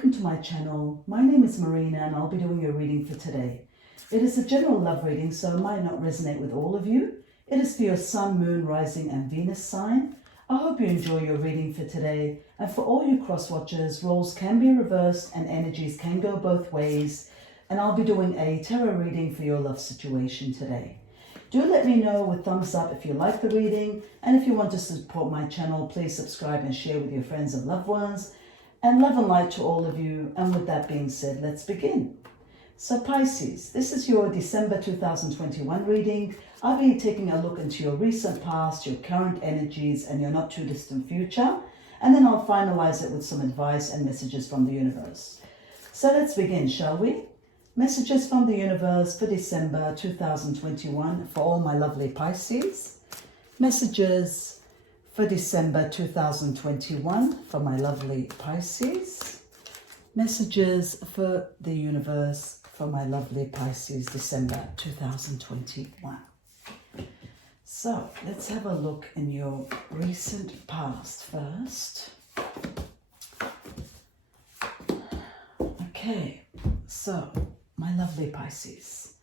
welcome to my channel. My name is Marina and I'll be doing your reading for today. It is a general love reading, so it might not resonate with all of you. It is for your Sun, Moon, Rising and Venus sign. I hope you enjoy your reading for today. And for all you cross watchers, roles can be reversed and energies can go both ways. And I'll be doing a tarot reading for your love situation today. Do let me know with thumbs up if you like the reading, and if you want to support my channel, please subscribe and share with your friends and loved ones. And love and light to all of you. And with that being said, let's begin. So Pisces, this is your December 2021 reading. I'll be taking a look into your recent past, your current energies, and your not too distant future. And then I'll finalize it with some advice and messages from the universe. So let's begin, shall we? Messages from the universe for December 2021 for all my lovely Pisces. Messages for December 2021 for my lovely Pisces. Messages for the universe for my lovely Pisces, December 2021. So let's have a look in your recent past first. Okay, so my lovely Pisces,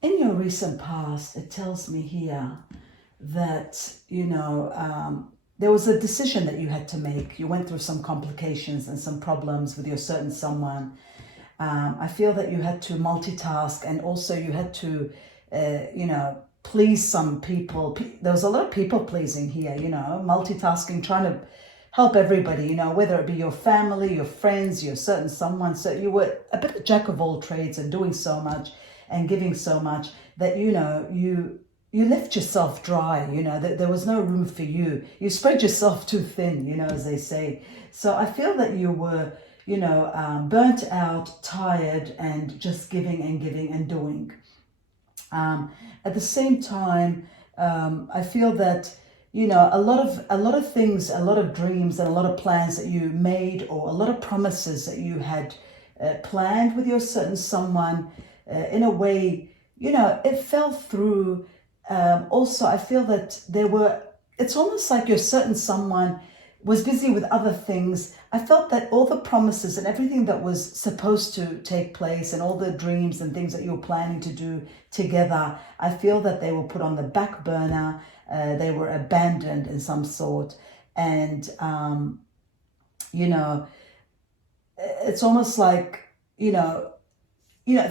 in your recent past, it tells me here that, there was a decision that you had to make. You went through some complications and some problems with your certain someone. I feel that you had to multitask, and also you had to, please some people. There was a lot of people pleasing here, multitasking, trying to help everybody, whether it be your family, your friends, your certain someone. So you were a bit of jack of all trades and doing so much and giving so much that, you left yourself dry, that there was no room for you. You spread yourself too thin, as they say. So I feel that you were, burnt out, tired, and just giving and doing. At the same time, I feel that, a lot of things, a lot of dreams and a lot of plans that you made, or a lot of promises that you had planned with your certain someone, in a way, it fell through. Also, I feel that it's almost like your certain someone was busy with other things. I felt that all the promises and everything that was supposed to take place and all the dreams and things that you were planning to do together, I feel that they were put on the back burner. They were abandoned in some sort. And, it's almost like,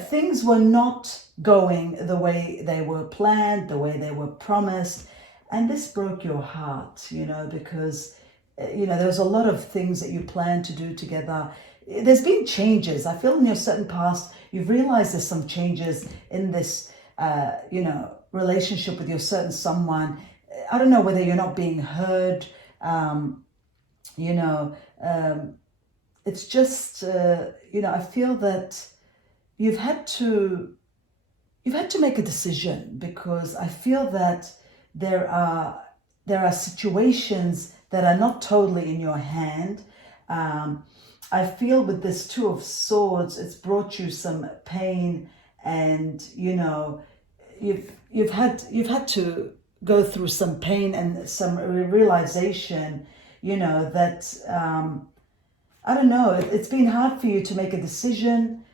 things were not going the way they were planned, the way they were promised. And this broke your heart, because there was a lot of things that you planned to do together. There's been changes. I feel in your certain past, you've realized there's some changes in this, relationship with your certain someone. I don't know whether you're not being heard. It's just, I feel that you've had to make a decision, because I feel that there are situations that are not totally in your hand. I feel with this Two of Swords, it's brought you some pain, and you've had to go through some pain and some realization, that I don't know. It's been hard for you to make a decision,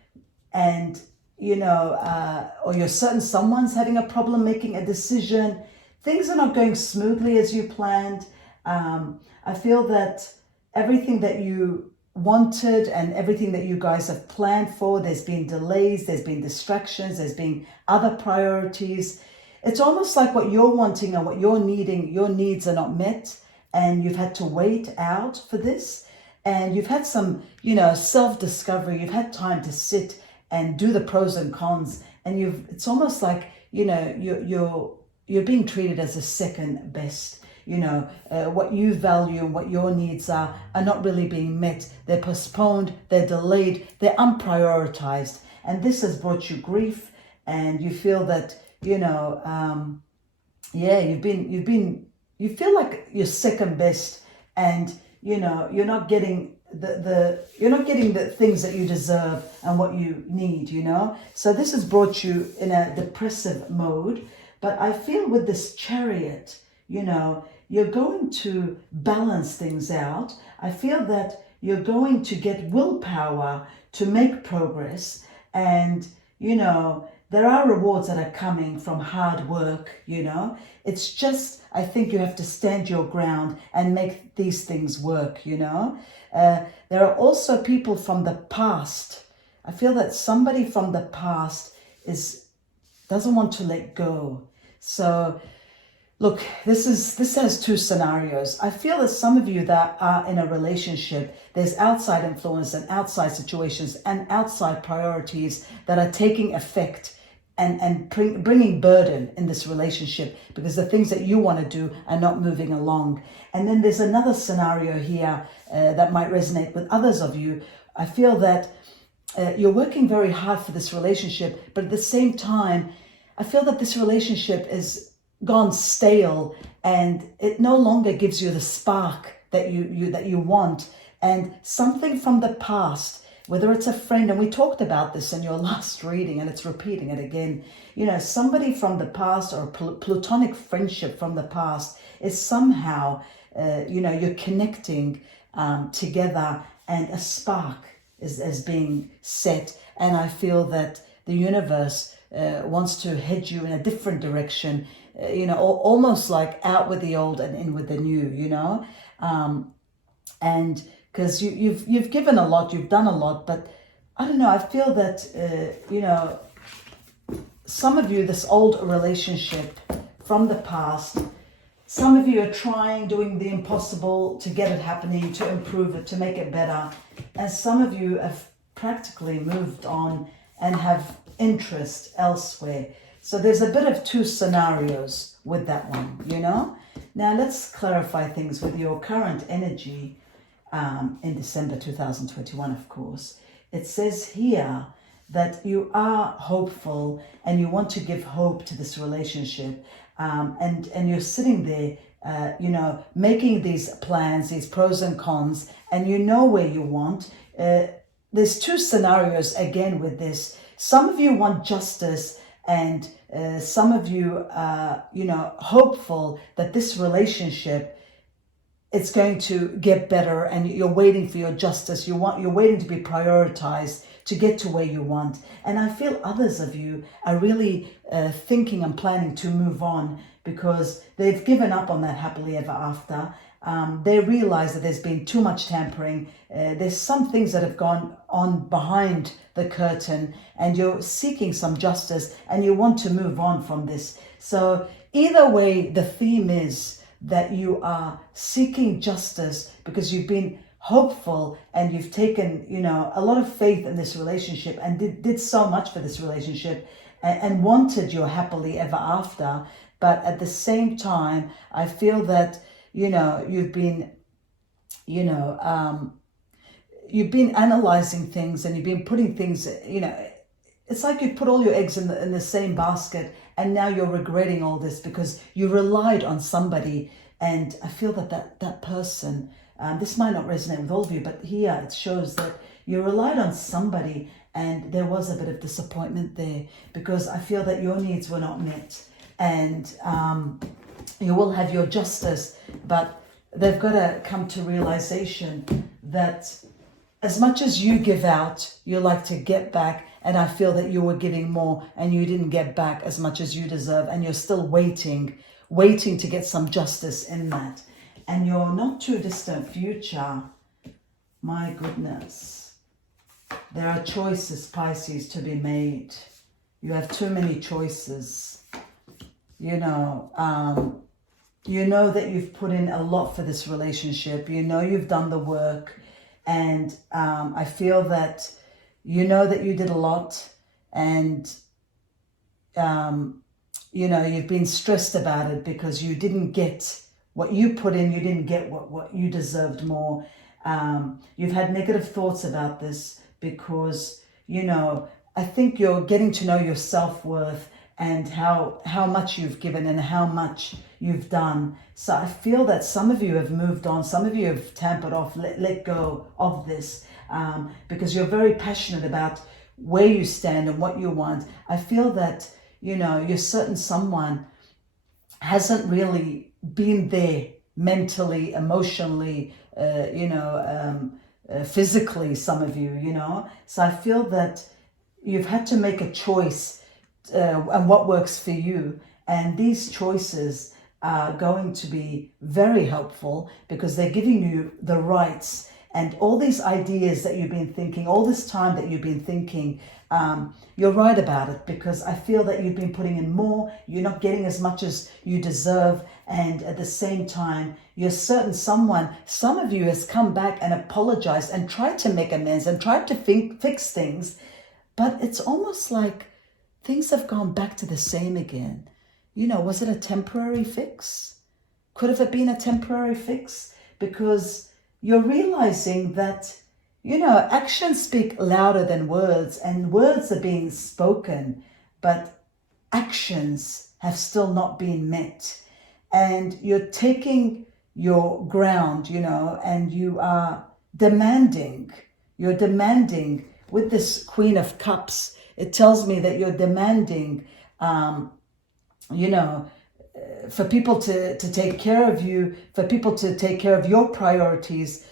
and or your certain someone's having a problem making a decision. Things are not going smoothly as you planned. I feel that everything that you wanted and everything that you guys have planned for, there's been delays, there's been distractions, there's been other priorities. It's almost like what you're wanting and what you're needing, your needs are not met, and you've had to wait out for this. And you've had some, self-discovery. You've had time to sit and do the pros and cons, and it's almost like, you're being treated as a second best. What you value and what your needs are not really being met. They're postponed, they're delayed, they're unprioritized. And this has brought you grief, and you feel that, you feel like you're second best, and, you're not getting the things that you deserve and what you need, So this has brought you in a depressive mode. But I feel with this Chariot, you're going to balance things out. I feel that you're going to get willpower to make progress, and there are rewards that are coming from hard work. It's just, I think you have to stand your ground and make these things work. There are also people from the past. I feel that somebody from the past doesn't want to let go. So look, this has two scenarios. I feel that some of you that are in a relationship, there's outside influence and outside situations and outside priorities that are taking effect and bringing burden in this relationship, because the things that you want to do are not moving along. And then there's another scenario here that might resonate with others of you. I feel that you're working very hard for this relationship, but at the same time, I feel that this relationship is gone stale and it no longer gives you the spark that you want. And something from the past, whether it's a friend, and we talked about this in your last reading and it's repeating it again, somebody from the past or a platonic friendship from the past is somehow, you're connecting together, and a spark is being set. And I feel that the universe wants to head you in a different direction, almost like out with the old and in with the new, and because you've given a lot, you've done a lot, but I don't know, I feel that, some of you, this old relationship from the past, some of you are doing the impossible to get it happening, to improve it, to make it better. And some of you have practically moved on and have interest elsewhere. So there's a bit of two scenarios with that one, Now let's clarify things with your current energy in December 2021, of course. It says here that you are hopeful and you want to give hope to this relationship. And you're sitting there, making these plans, these pros and cons, and you know where you want. There's two scenarios again with this. Some of you want justice, and some of you are, hopeful that this relationship is going to get better, and you're waiting for your justice. You're waiting to be prioritized to get to where you want. And I feel others of you are really thinking and planning to move on because they've given up on that happily ever after. They realize that there's been too much tampering. There's some things that have gone on behind the curtain, and you're seeking some justice and you want to move on from this. So either way, the theme is that you are seeking justice because you've been hopeful and you've taken, a lot of faith in this relationship and did so much for this relationship and wanted your happily ever after. But at the same time, I feel that, you've been analyzing things and you've been putting things, it's like you put all your eggs in the same basket, and now you're regretting all this because you relied on somebody. And I feel that person, this might not resonate with all of you, but here it shows that you relied on somebody and there was a bit of disappointment there because I feel that your needs were not met. And you will have your justice, but they've got to come to realization that as much as you give out, you like to get back. And I feel that you were giving more and you didn't get back as much as you deserve. And you're still waiting to get some justice in that. And your not too distant future, my goodness, there are choices, Pisces, to be made. You have too many choices. You know that you've put in a lot for this relationship. You've done the work. And I feel that that you did a lot. And, you've been stressed about it because you didn't get what you put in. You didn't get what you deserved more. You've had negative thoughts about this because, I think you're getting to know your self-worth and how much you've given and how much you've done. So I feel that some of you have moved on. Some of you have tampered off, let go of this because you're very passionate about where you stand and what you want. I feel that, your certain someone hasn't really been there mentally, emotionally, physically, some of you, So I feel that you've had to make a choice and what works for you. And these choices are going to be very helpful because they're giving you the rights and all these ideas that you've been thinking, all this time that you've been thinking. You're right about it, because I feel that you've been putting in more, you're not getting as much as you deserve, and at the same time, you're certain some of you has come back and apologized and tried to make amends and tried to fix things, but it's almost like things have gone back to the same again. Was it a temporary fix? Could have it been a temporary fix? Because you're realizing that actions speak louder than words, and words are being spoken, but actions have still not been met. And you're taking your ground, and you are demanding. You're demanding with this Queen of Cups. It tells me that you're demanding, for people to take care of you, for people to take care of your priorities,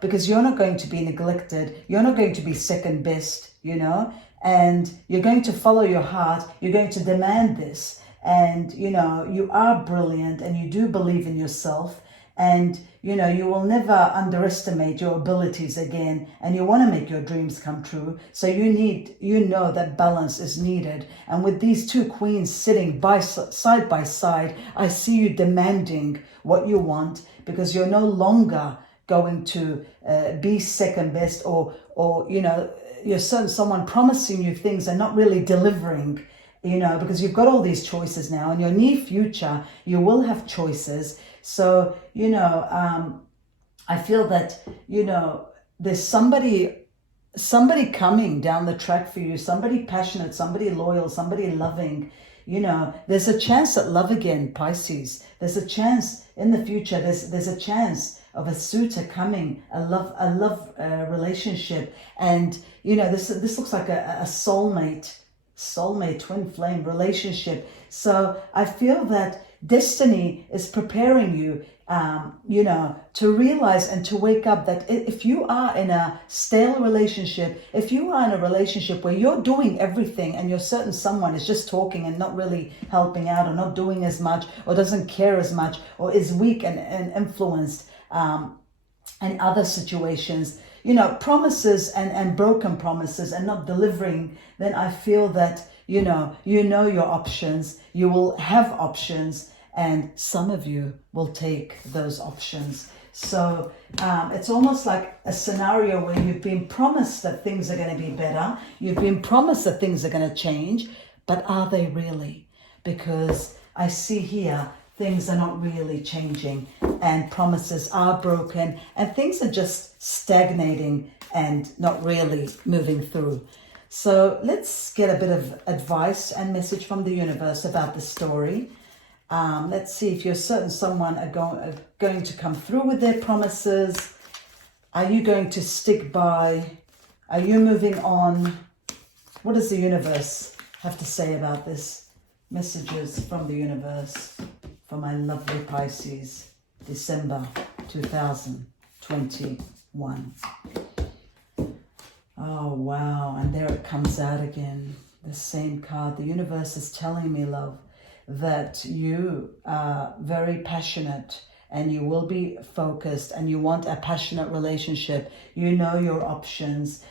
because you're not going to be neglected. You're not going to be second best, and you're going to follow your heart. You're going to demand this. And, you are brilliant and you do believe in yourself. And, you will never underestimate your abilities again. And you want to make your dreams come true. So you know that balance is needed. And with these two queens sitting side by side, I see you demanding what you want, because you're no longer going to be second best, or you're someone promising you things and not really delivering, because you've got all these choices now. In your near future, you will have choices. So, I feel that, there's somebody coming down the track for you, somebody passionate, somebody loyal, somebody loving. There's a chance at love again, Pisces. There's a chance in the future. There's a chance of a suitor coming, a love relationship. And, this looks like a soulmate, twin flame relationship. So I feel that destiny is preparing you, to realize and to wake up that if you are in a stale relationship, if you are in a relationship where you're doing everything and you're certain someone is just talking and not really helping out, or not doing as much, or doesn't care as much, or is weak and influenced in other situations, promises and broken promises and not delivering, then I feel that, your options, you will have options, and some of you will take those options. So it's almost like a scenario where you've been promised that things are going to be better. You've been promised that things are going to change, but are they really? Because I see here, things are not really changing, and promises are broken, and things are just stagnating and not really moving through. So let's get a bit of advice and message from the universe about the story. Let's see if you're certain someone are going to come through with their promises. Are you going to stick by? Are you moving on? What does the universe have to say about this? Messages from the universe for my lovely Pisces, December 2021. Oh, wow. And there it comes out again. The same card. The universe is telling me, love, that you are very passionate and you will be focused and you want a passionate relationship. You know your options.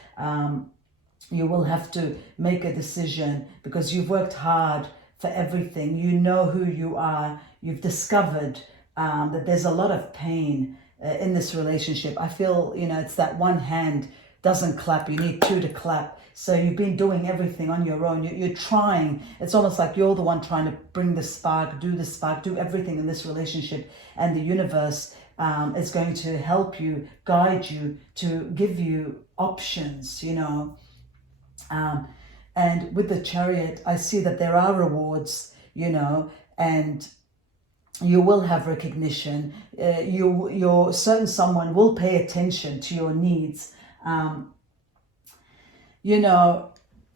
You will have to make a decision because you've worked hard for everything. You know who you are. You've discovered that there's a lot of pain in this relationship. I feel, it's that one hand doesn't clap. You need two to clap. So you've been doing everything on your own. You're trying. It's almost like you're the one trying to bring the spark, do everything in this relationship. And the universe is going to help you, guide you, to give you options, And with the Chariot, I see that there are rewards, and you will have recognition. Your certain someone will pay attention to your needs.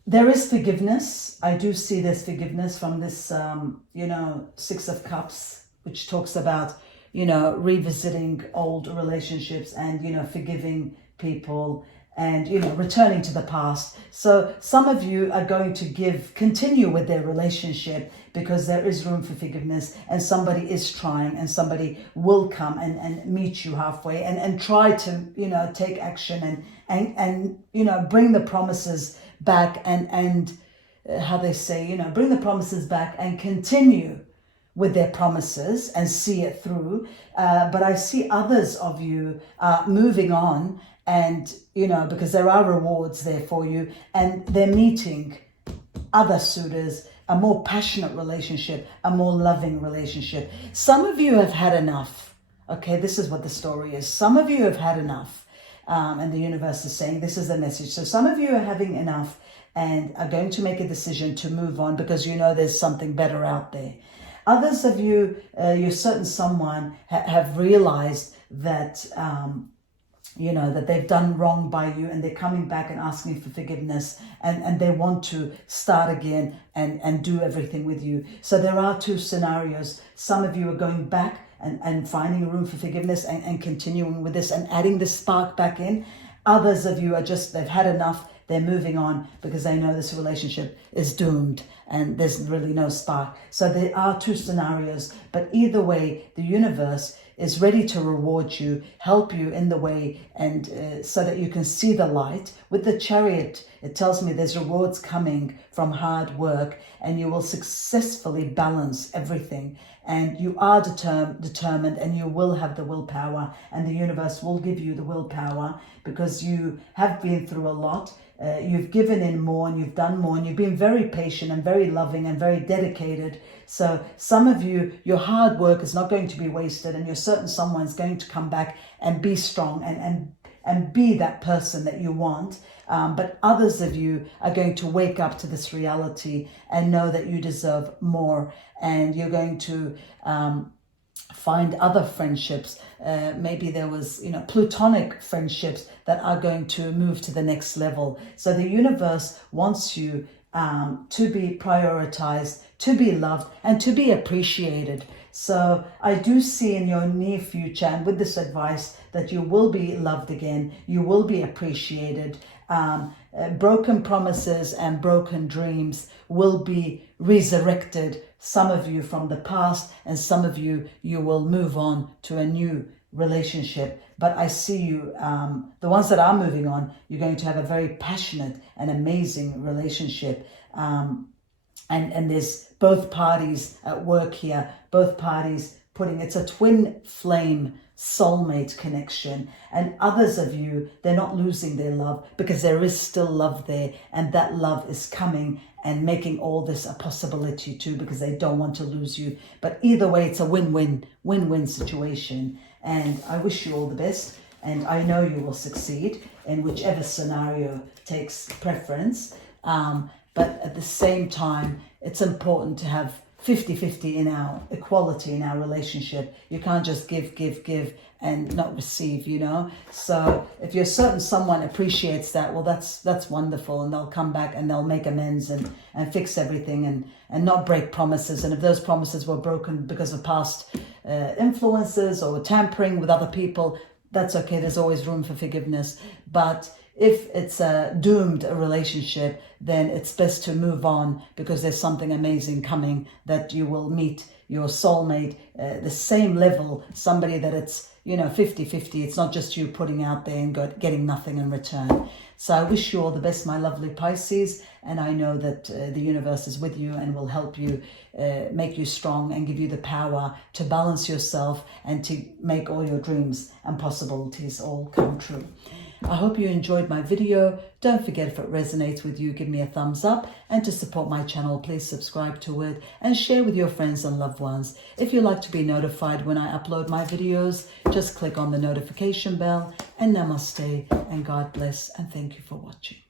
There is forgiveness. I do see there's forgiveness from this, Six of Cups, which talks about you know, revisiting old relationships and, you know, forgiving people and, you know, returning to the past. So some of you are going to continue with their relationship because there is room for forgiveness, and somebody is trying, and somebody will come and meet you halfway and try to, you know, take action and you know, bring the promises back and how they say, you know, bring the promises back and continue with their promises and see it through. But I see others of you moving on, and, you know, because there are rewards there for you, and they're meeting other suitors, a more passionate relationship, a more loving relationship. Some of you have had enough. Okay, this is what the story is. Some of you have had enough. And the universe is saying this is the message. So some of you are having enough and are going to make a decision to move on because you know there's something better out there. Others of you, you're certain someone have realized that, you know, that they've done wrong by you, and they're coming back and asking for forgiveness, and they want to start again and do everything with you. So there are two scenarios. Some of you are going back and finding room for forgiveness and continuing with this and adding this spark back in. Others of you are just, they've had enough. They're moving on because they know this relationship is doomed and there's really no spark. So there are two scenarios, but either way, the universe is ready to reward you, help you in the way, and so that you can see the light. With the Chariot, it tells me there's rewards coming from hard work, and you will successfully balance everything. And you are determined, and you will have the willpower, and the universe will give you the willpower because you have been through a lot. You've given in more and you've done more, and you've been very patient and very loving and very dedicated. So some of you, your hard work is not going to be wasted, and you're certain someone's going to come back and be strong and be that person that you want. But others of you are going to wake up to this reality and know that you deserve more, and you're going to find other friendships. Maybe there was, you know, platonic friendships that are going to move to the next level. So the universe wants you to be prioritized, to be loved, and to be appreciated. So I do see in your near future, and with this advice, that you will be loved again, you will be appreciated. Broken promises and broken dreams will be resurrected. Some of you from the past, and some of you, you will move on to a new relationship. But I see you, the ones that are moving on, you're going to have a very passionate and amazing relationship. And there's both parties at work here, both parties it's a twin flame soulmate connection. And others of you, they're not losing their love because there is still love there, and that love is coming and making all this a possibility too, because they don't want to lose you. But either way, it's a win-win situation. And I wish you all the best, and I know you will succeed in whichever scenario takes preference. But at the same time, it's important to have 50-50 in our equality in our relationship. You can't just give and not receive, you know. So if you're certain someone appreciates that, well, that's wonderful, and they'll come back and they'll make amends and fix everything and not break promises. And if those promises were broken because of past influences or tampering with other people, that's okay. There's always room for forgiveness. But if it's a doomed relationship, then it's best to move on, because there's something amazing coming, that you will meet your soulmate, the same level, somebody that it's, you know, 50-50. It's not just you putting out there and getting nothing in return. So I wish you all the best, my lovely Pisces, and I know that the universe is with you and will help you, make you strong and give you the power to balance yourself and to make all your dreams and possibilities all come true. I hope you enjoyed my video. Don't forget, if it resonates with you, give me a thumbs up, and to support my channel, please subscribe to it and share with your friends and loved ones. If you'd like to be notified when I upload my videos, just click on the notification bell. And namaste, and God bless, and thank you for watching.